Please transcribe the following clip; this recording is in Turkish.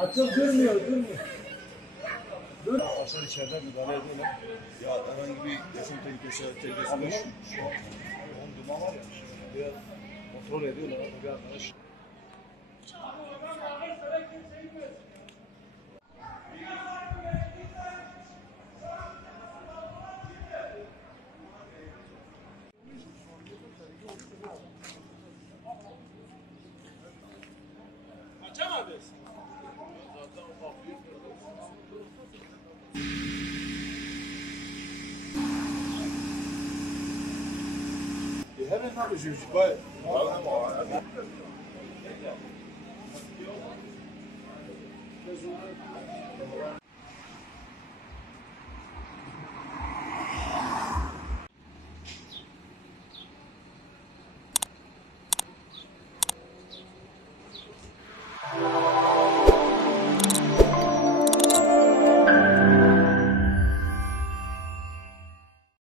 Açıl durmuyor, durmuyor. Dur. Arkadaşlar içeride müdahale ediyorlar. Ya herhangi bir yaşam tehlikesi var. Şu an duman var ya. Biraz kontrol ediyorlar. Bir arkadaş. Hemen ne yapıyorsunuz?